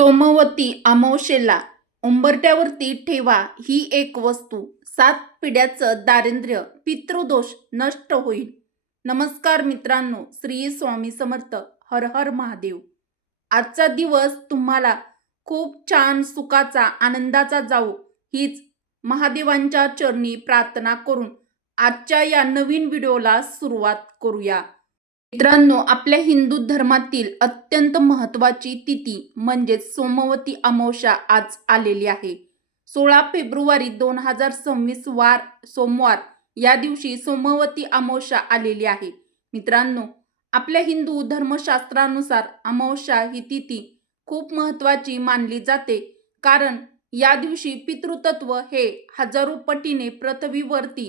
सोमवती अमावशेला उंबरट्यावरती ठेवा ही एक वस्तू. सात पिढ्याचं दारिद्र्य पितृदोष नष्ट होईल. नमस्कार मित्रांनो श्री स्वामी समर्थ हर हर महादेव. आजचा दिवस तुम्हाला खूप छान सुखाचा आनंदाचा जाऊ हीच महादेवांच्या चरणी प्रार्थना करून आजच्या या नवीन व्हिडिओला सुरुवात करूया. मित्रांनो आपल्या हिंदू धर्मातील अत्यंत महत्त्वाची तिथी म्हणजेच सोमवती अमावस्या आज आलेली आहे. सोळा फेब्रुवारी दोन हजार सव्वीस वार सोमवार या दिवशी सोमवती अमावस्या आलेली आहे. मित्रांनो आपल्या हिंदू धर्मशास्त्रानुसार अमावस्या ही तिथी खूप महत्त्वाची मानली जाते. कारण या दिवशी पितृतत्व हे हजारो पटीने पृथ्वीवरती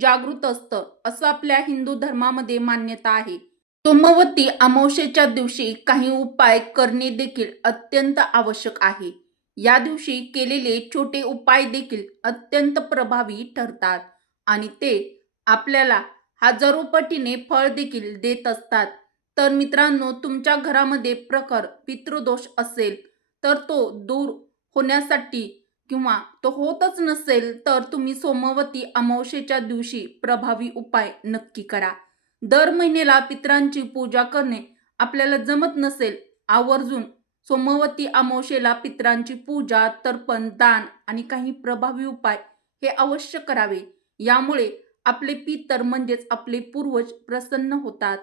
जागृत असतं असं आपल्या हिंदू धर्मामध्ये मान्यता आहे. सोमवती अमावस्येच्या दिवशी काही उपाय करणे देखील अत्यंत आवश्यक आहे. या दिवशी केलेले छोटे उपाय देखील अत्यंत प्रभावी ठरतात आणि ते आपल्याला हजारो पटीने फळ देखील देत असतात. तर मित्रांनो तुमच्या घरामध्ये प्रखर पितृदोष असेल तर तो दूर होण्यासाठी किंवा तो होतच नसेल तर तुम्ही सोमवती अमावस्येच्या दिवशी प्रभावी उपाय नक्की करा. दर महिन्याला पितरांची पूजा करणे आपल्याला जमत नसेल आवर्जून सोमवती अमावशेला पितरांची पूजा तर्पण दान आणि काही प्रभावी उपाय हे अवश्य करावे. यामुळे आपले पितर म्हणजेच आपले पूर्वज प्रसन्न होतात.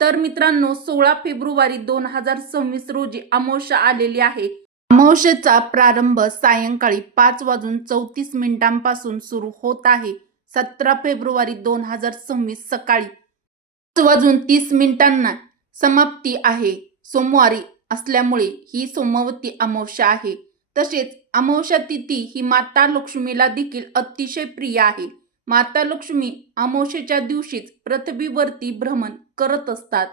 तर मित्रांनो सोळा फेब्रुवारी दोन हजार सव्वीस रोजी अमावस्या आलेली आहे. अमावशेचा प्रारंभ सायंकाळी पाच वाजून चौतीस मिनिटांपासून सुरू होत आहे. सतरा फेब्रुवारी दोन हजार सव्वीस सकाळी वाजून तीस मिनिटांना समाप्ती आहे. सोमवारी असल्यामुळे ही सोमवती अमावस्या आहे. तसेच अमावस्या तिथी ही माता लक्ष्मीला देखील अतिशय प्रिय आहे. माता लक्ष्मी अमावस्येच्या दिवशीच पृथ्वीवरती भ्रमण करत असतात.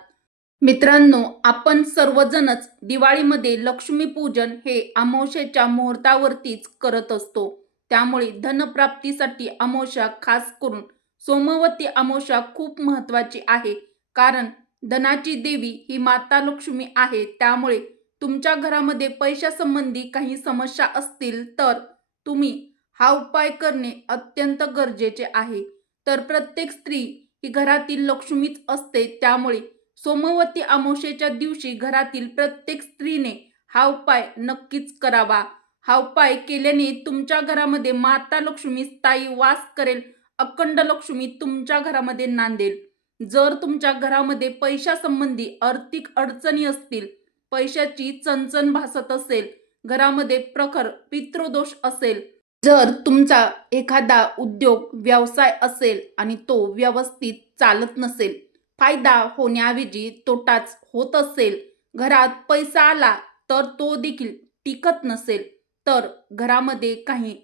मित्रांनो आपण सर्वजणच दिवाळीमध्ये लक्ष्मीपूजन हे अमावस्येच्या मुहूर्तावरतीच करत असतो. त्यामुळे धनप्राप्तीसाठी अमावस्या खास करून सोमवती अमावस्या खूप महत्त्वाची आहे. कारण धनाची देवी ही माता लक्ष्मी आहे. त्यामुळे तुमच्या घरामध्ये पैशासंबंधी काही समस्या असतील तर तुम्ही हा उपाय करणे अत्यंत गरजेचे आहे. तर प्रत्येक स्त्री ही घरातील लक्ष्मीच असते. त्यामुळे सोमवती अमावस्येच्या दिवशी घरातील प्रत्येक स्त्रीने हा उपाय नक्कीच करावा. हा उपाय केल्याने तुमच्या घरामध्ये माता लक्ष्मी स्थायी वास करेल. अखंड लक्ष्मी तुमच्या घरामध्ये नांदेल. जर तुमच्या घरामध्ये पैशासंबंधी आर्थिक अडचणी असतील पैशाची चणचण भासत असेल घरामध्ये प्रखर पितृदोष असेल जर तुमचा एखादा उद्योग व्यवसाय असेल आणि तो व्यवस्थित चालत नसेल फायदा होण्याऐवजी तोटाच होत असेल घरात पैसा आला तर तो देखील टिकत नसेल तर घरामध्ये काही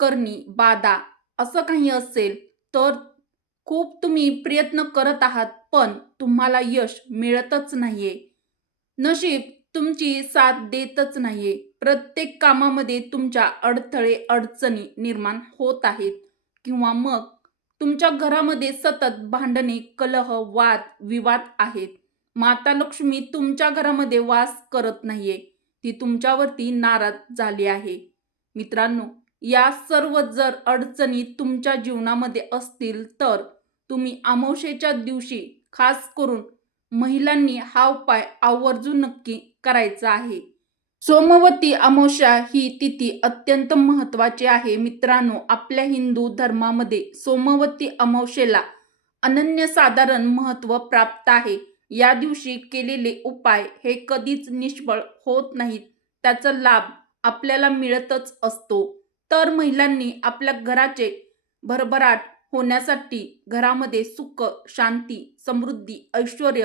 करणी बाधा असं काही असेल तर खूप तुम्ही प्रयत्न करत आहात पण तुम्हाला यश मिळतच नाहीये. नशीब तुमची साथ देतच नाहीये. प्रत्येक कामामध्ये तुमच्या अडथळे अडचणी निर्माण होत आहेत. किंवा मग तुमच्या घरामध्ये सतत भांडणे कलह वाद विवाद आहेत. माता लक्ष्मी तुमच्या घरामध्ये वास करत नाहीये. ती तुमच्यावरती नाराज झाली आहे. मित्रांनो या सर्व जर अडचणी तुमच्या जीवनामध्ये असतील तर तुम्ही अमावशेच्या दिवशी खास करून महिलांनी हा उपाय आवर्जून नक्की करायचा आहे. सोमवती अमावस्या ही तिथी अत्यंत महत्त्वाची आहे. मित्रांनो आपल्या हिंदू धर्मामध्ये सोमवती अमावस्येला अनन्यसाधारण महत्त्व प्राप्त आहे. या दिवशी केलेले उपाय हे कधीच निष्फळ होत नाहीत. त्याचा लाभ आपल्याला मिळतच असतो. तर महिलांनी आपल्या घराचे भरभराट होण्यासाठी घरामध्ये सुख शांती समृद्धी ऐश्वर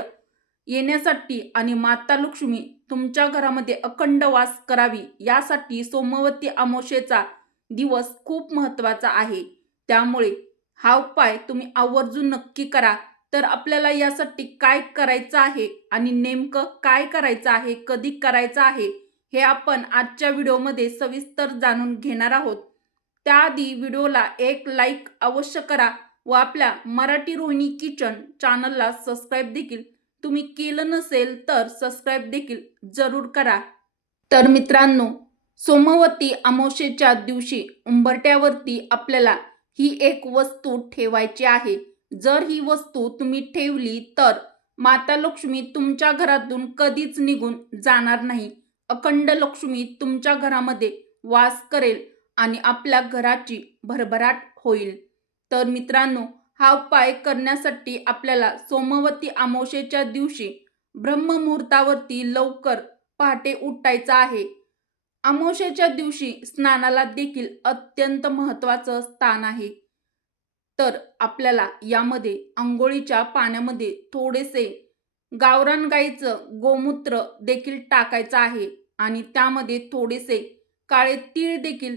येण्यासाठी आणि माता लक्ष्मी तुमच्या घरामध्ये अखंड वास करावी यासाठी सोमवती अमावस्येचा दिवस खूप महत्त्वाचा आहे. त्यामुळे हा उपाय तुम्ही आवर्जून नक्की करा. तर आपल्याला यासाठी काय करायचं आहे आणि नेमकं काय करायचं आहे कधी करायचं आहे हे आपण आजच्या व्हिडिओमध्ये सविस्तर जाणून घेणार आहोत. त्याआधी व्हिडिओला एक लाईक अवश्य करा व आपल्या मराठी रोहिणी किचन चॅनलला सबस्क्राईब देखील. तुम्ही केलं नसेल तर सबस्क्राईब देखील जरूर करा. तर मित्रांनो सोमवती अमावस्येच्या दिवशी उंबरट्यावरती आपल्याला ही एक वस्तू ठेवायची आहे. जर ही वस्तू तुम्ही ठेवली तर माता लक्ष्मी तुमच्या घरातून कधीच निघून जाणार नाही. अखंड लक्ष्मी तुमच्या घरामध्ये वास करेल आणि आपल्या घराची भरभराट होईल. तर मित्रांनो हा उपाय करण्यासाठी आपल्याला सोमवती अमावस्येच्या दिवशी ब्रह्ममुहूर्तावरती लवकर पहाटे उठायचं आहे. अमावस्येच्या दिवशी स्नानाला देखील अत्यंत महत्त्वाचं स्थान आहे. तर आपल्याला यामध्ये आंघोळीच्या पाण्यामध्ये थोडेसे गावरान गाईचं गोमूत्र देखील टाकायचं आहे आणि त्यामध्ये थोडेसे काळे तीळ देखील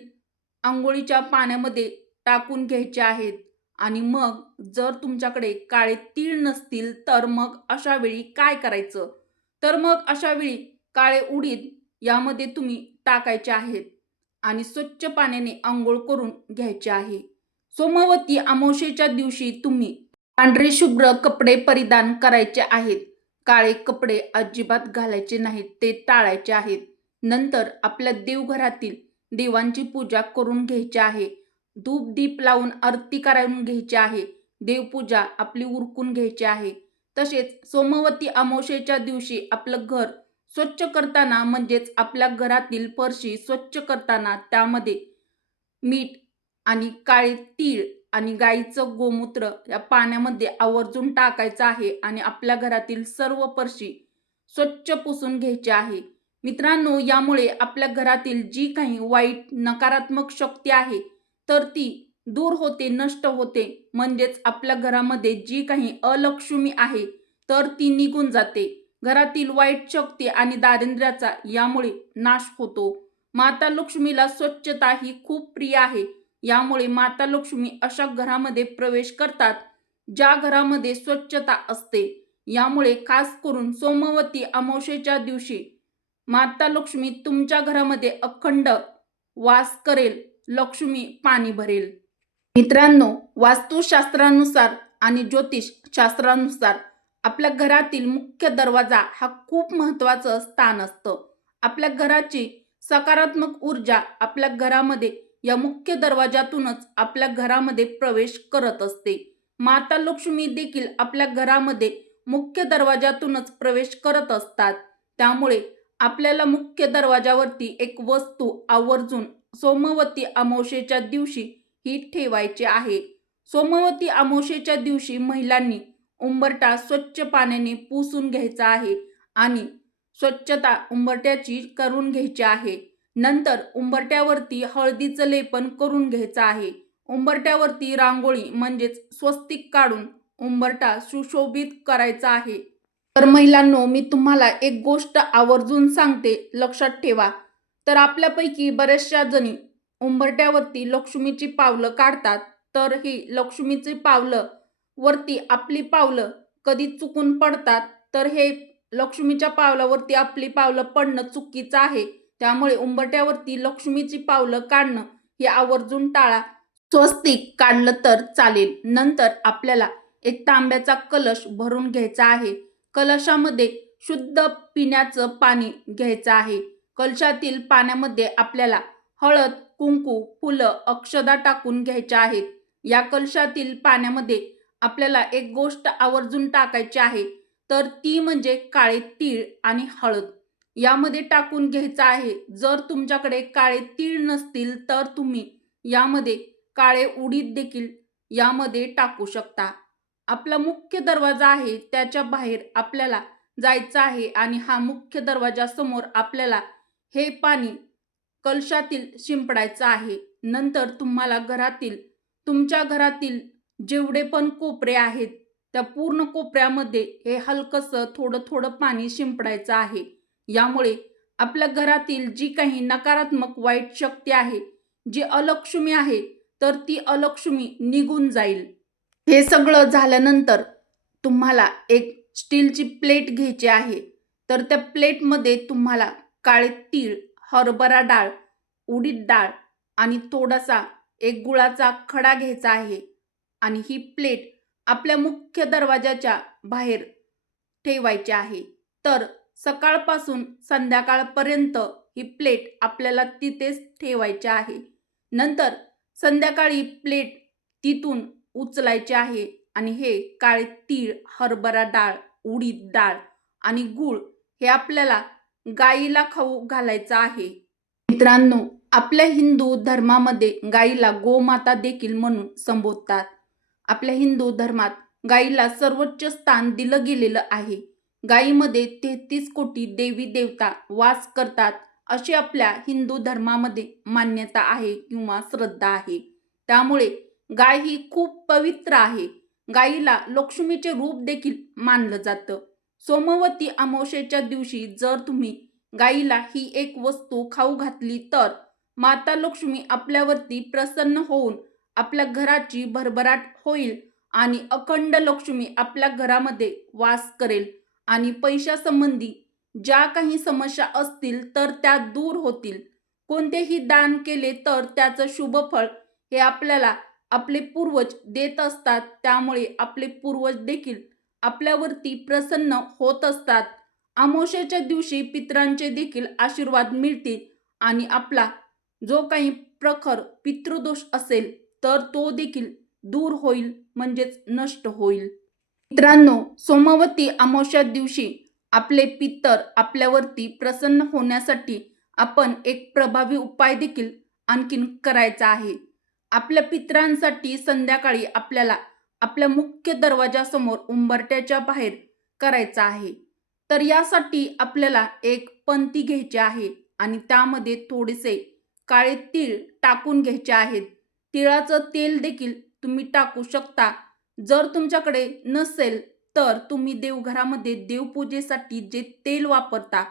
आंघोळीच्या पाण्यामध्ये टाकून घ्यायचे आहेत. आणि मग जर तुमच्याकडे काळे तीळ नसतील तर मग अशा वेळी काय करायचं? तर मग अशा वेळी काळे उडीद यामध्ये तुम्ही टाकायचे आहेत आणि स्वच्छ पाण्याने आंघोळ करून घ्यायचे आहे. सोमवती अमावशेच्या दिवशी तुम्ही पांढरे शुभ्र कपडे परिधान करायचे आहेत. काळे कपडे अजिबात घालायचे नाहीत ते टाळायचे आहेत. नंतर आपल्या देवघरातील देवांची पूजा करून घ्यायची आहे. धूप दीप लावून आरती करून घ्यायची आहे. देवपूजा आपली उरकून घ्यायची आहे. तसेच सोमवती अमावस्येच्या दिवशी आपलं घर स्वच्छ करताना म्हणजेच आपल्या घरातील फरशी स्वच्छ करताना त्यामध्ये मीठ आणि काळे तीळ आणि गाईचं गोमूत्र या पाण्यामध्ये आवर्जून टाकायचं आहे आणि आपल्या घरातील सर्व पर्शी स्वच्छ पुसून घ्यायची आहे. मित्रांनो यामुळे आपल्या घरातील जी काही वाईट नकारात्मक शक्ती आहे तर ती दूर होते नष्ट होते. म्हणजेच आपल्या घरामध्ये जी काही अलक्ष्मी आहे तर ती निघून जाते. घरातील वाईट शक्ती आणि दारिद्र्याचा यामुळे नाश होतो. माता लक्ष्मीला स्वच्छता ही खूप प्रिय आहे. यामुळे माता लक्ष्मी अशा घरामध्ये प्रवेश करतात ज्या घरामध्ये स्वच्छता असते. यामुळे खास करून सोमवती अमावशेच्या दिवशी माता लक्ष्मी तुमच्या घरामध्ये अखंड वास करेल लक्ष्मी पाणी भरेल. मित्रांनो वास्तुशास्त्रानुसार आणि ज्योतिष शास्त्रानुसार आपल्या घरातील मुख्य दरवाजा हा खूप महत्वाचं स्थान असतं. आपल्या घराची सकारात्मक ऊर्जा आपल्या घरामध्ये या मुख्य दरवाजातूनच आपल्या घरामध्ये प्रवेश करत असते. माता लक्ष्मी देखील आपल्या घरामध्ये मुख्य दरवाजातूनच प्रवेश करत असतात. त्यामुळे आपल्याला मुख्य दरवाजावरती एक वस्तू आवर्जून सोमवती अमावशेच्या दिवशी ही ठेवायची आहे. सोमवती अमावशेच्या दिवशी महिलांनी उंबरटा स्वच्छ पाण्याने पुसून घ्यायचा आहे आणि स्वच्छता उंबरट्याची करून घ्यायची आहे. नंतर उंबरट्यावरती हळदीचं लेपन करून घ्यायचं आहे. उंबरट्यावरती रांगोळी म्हणजेच स्वस्तिक काढून उंबरटा सुशोभित करायचा आहे. तर महिलांनो मी तुम्हाला एक गोष्ट आवर्जून सांगते लक्षात ठेवा. तर आपल्यापैकी बऱ्याचशा जणी उंबरट्यावरती लक्ष्मीची पावलं काढतात. तर ही लक्ष्मीची पावलं वरती आपली पावलं कधी चुकून पडतात तर हे लक्ष्मीच्या पावलावरती आपली पावलं पडणं चुकीचं आहे. त्यामुळे उंबरट्यावरती लक्ष्मीची पावलं काढणं हे आवर्जून टाळा. स्वस्तिक काढलं तर चालेल. नंतर आपल्याला एक तांब्याचा कलश भरून घ्यायचा आहे. कलशामध्ये शुद्ध पिण्याचं पाणी घ्यायचं आहे. कलशातील पाण्यामध्ये आपल्याला हळद कुंकू फुलं अक्षदा टाकून घ्यायच्या आहेत. या कलशातील पाण्यामध्ये आपल्याला एक गोष्ट आवर्जून टाकायची आहे. तर ती म्हणजे काळे तीळ आणि हळद. यामध्ये टाकून घ्यायचं आहे. जर तुमच्याकडे काळे तीळ नसतील तर तुम्ही यामध्ये काळे उडीद देखील यामध्ये टाकू शकता. आपला मुख्य दरवाजा आहे त्याच्या बाहेर आपल्याला जायचं आहे आणि हा मुख्य दरवाजा समोर आपल्याला हे पाणी कलशातील शिंपडायचं आहे. नंतर तुम्हाला घरातील तुमच्या घरातील जेवढे पण कोपरे आहेत त्या पूर्ण कोपऱ्यामध्ये हे हलकंसं थोडं थोडं पाणी शिंपडायचं आहे. यामुळे आपल्या घरातील जी काही नकारात्मक वाईट शक्ती आहे जी अलक्ष्मी आहे तर ती अलक्ष्मी निघून जाईल. हे सगळं झाल्यानंतर तुम्हाला एक स्टीलची प्लेट घ्यायची आहे. तर त्या प्लेटमध्ये तुम्हाला काळे तीळ हरभरा डाळ उडीद डाळ आणि थोडासा एक गुळाचा खडा घ्यायचा आहे आणि ही प्लेट आपल्या मुख्य दरवाजाच्या बाहेर ठेवायची आहे. तर सकाळपासून संध्याकाळपर्यंत ही प्लेट आपल्याला तिथेच ठेवायची आहे. नंतर संध्याकाळी प्लेट तिथून उचलायची आहे आणि हे काळे तीळ हरभरा डाळ उडीद डाळ आणि गूळ हे आपल्याला गाईला खाऊ घालायचं आहे. मित्रांनो आपल्या हिंदू धर्मामध्ये गाईला गोमाता देखील म्हणून संबोधतात. आपल्या हिंदू धर्मात गाईला सर्वोच्च स्थान दिलं गेलेलं आहे. गाईमध्ये तेहतीस कोटी देवी देवता वास करतात अशी आपल्या हिंदू धर्मामध्ये मान्यता आहे किंवा श्रद्धा आहे. त्यामुळे गाय ही खूप पवित्र आहे. गाईला लक्ष्मीचे रूप देखील मानलं जातं. सोमवती अमावस्येच्या दिवशी जर तुम्ही गाईला ही एक वस्तू खाऊ घातली तर माता लक्ष्मी आपल्यावरती प्रसन्न होऊन आपल्या घराची भरभराट होईल आणि अखंड लक्ष्मी आपल्या घरामध्ये वास करेल. आणि पैशासंबंधी ज्या काही समस्या असतील तर त्या दूर होतील. कोणतेही दान केले तर त्याचं शुभफळ हे आपल्याला आपले पूर्वज देत असतात. त्यामुळे आपले पूर्वज देखील आपल्यावरती प्रसन्न होत असतात. अमावस्येच्या दिवशी पितरांचे देखील आशीर्वाद मिळतील आणि आपला जो काही प्रखर पितृदोष असेल तर तो देखील दूर होईल म्हणजेच नष्ट होईल. मित्रांनो सोमवती अमावस्या दिवशी आपले पितर आपल्यावरती प्रसन्न होण्यासाठी आपण एक प्रभावी उपाय देखील आणखीन करायचा आहे. आपल्या पितरांसाठी संध्याकाळी आपल्याला आपल्या मुख्य दरवाजासमोर उंबरट्याच्या बाहेर करायचा आहे. तर यासाठी आपल्याला एक पंती घ्यायची आहे आणि त्यामध्ये थोडेसे काळे तीळ टाकून घ्यायचे आहेत. तिळाचं तेल देखील तुम्ही टाकू शकता. जर तुमच्याकडे नसेल तर तुम्ही देवघरामध्ये देवपूजेसाठी जे तेल वापरता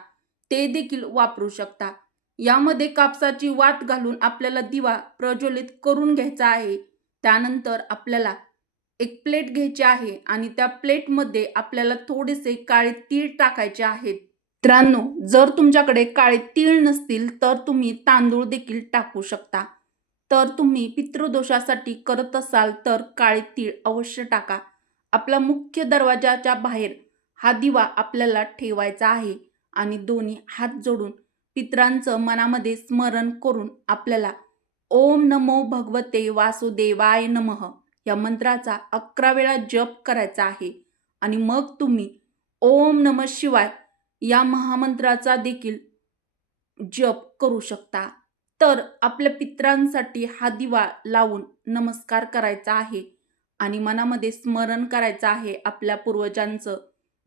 ते देखील वापरू शकता. यामध्ये कापसाची वात घालून आपल्याला दिवा प्रज्वलित करून घ्यायचा आहे. त्यानंतर आपल्याला एक प्लेट घ्यायची आहे आणि त्या प्लेटमध्ये आपल्याला थोडेसे काळे तीळ टाकायचे आहेत. मित्रांनो जर तुमच्याकडे काळे तीळ नसतील तर तुम्ही तांदूळ देखील टाकू शकता. तर तुम्ही पितृदोषासाठी करत असाल तर काळे तीळ अवश्य टाका. आपला मुख्य दरवाजाच्या बाहेर हा दिवा आपल्याला ठेवायचा आहे आणि दोन्ही हात जोडून पित्रांचं मनामध्ये स्मरण करून आपल्याला ओम नमो भगवते वासुदेवाय नमः या मंत्राचा अकरा वेळा जप करायचा आहे आणि मग तुम्ही ओम नम शिवाय या महामंत्राचा देखील जप करू शकता. तर आपल्या पित्रांसाठी हा दिवा लावून नमस्कार करायचा आहे आणि मनामध्ये स्मरण करायचं आहे आपल्या पूर्वजांचं.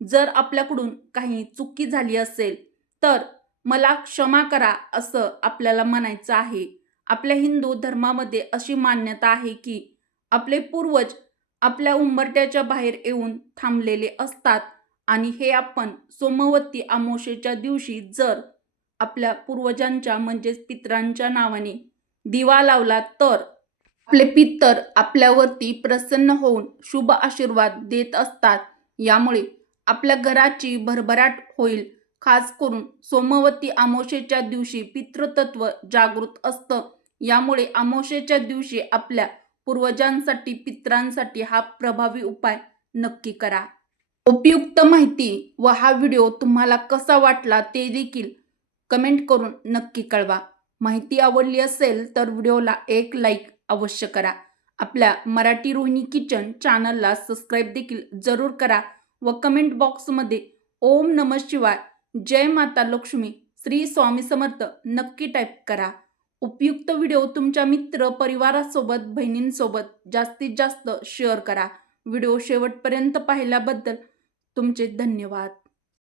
जर आपल्याकडून काही चुकी झाली असेल तर मला क्षमा करा असं आपल्याला म्हणायचं आहे. आपल्या हिंदू धर्मामध्ये अशी मान्यता आहे की आपले पूर्वज आपल्या उंबरट्याच्या बाहेर येऊन थांबलेले असतात आणि हे आपण सोमवती अमावस्येच्या दिवशी जर आपल्या पूर्वजांच्या म्हणजेच पितरांच्या नावाने दिवा लावला तर आपले पितर आपल्यावरती प्रसन्न होऊन शुभ आशीर्वाद देत असतात. यामुळे आपल्या घराची भरभराट होईल. खास करून सोमवती आमोशेच्या दिवशी पितृतत्व जागृत असतं. यामुळे आमोशेच्या दिवशी आपल्या पूर्वजांसाठी पित्रांसाठी हा प्रभावी उपाय नक्की करा. उपयुक्त माहिती व हा व्हिडिओ तुम्हाला कसा वाटला ते देखील कमेंट करून नक्की कळवा. माहिती आवडली असेल तर व्हिडिओला एक लाईक अवश्य करा. आपल्या मराठी रोहिणी किचन चॅनलला सबस्क्राईब देखील जरूर करा व कमेंट बॉक्समध्ये ओम नम शिवाय जय माता लक्ष्मी श्री स्वामी समर्थ नक्की टाईप करा. उपयुक्त व्हिडिओ तुमच्या मित्र परिवारासोबत बहिणींसोबत जास्तीत जास्त शेअर करा. व्हिडिओ शेवटपर्यंत पाहिल्याबद्दल तुमचे धन्यवाद.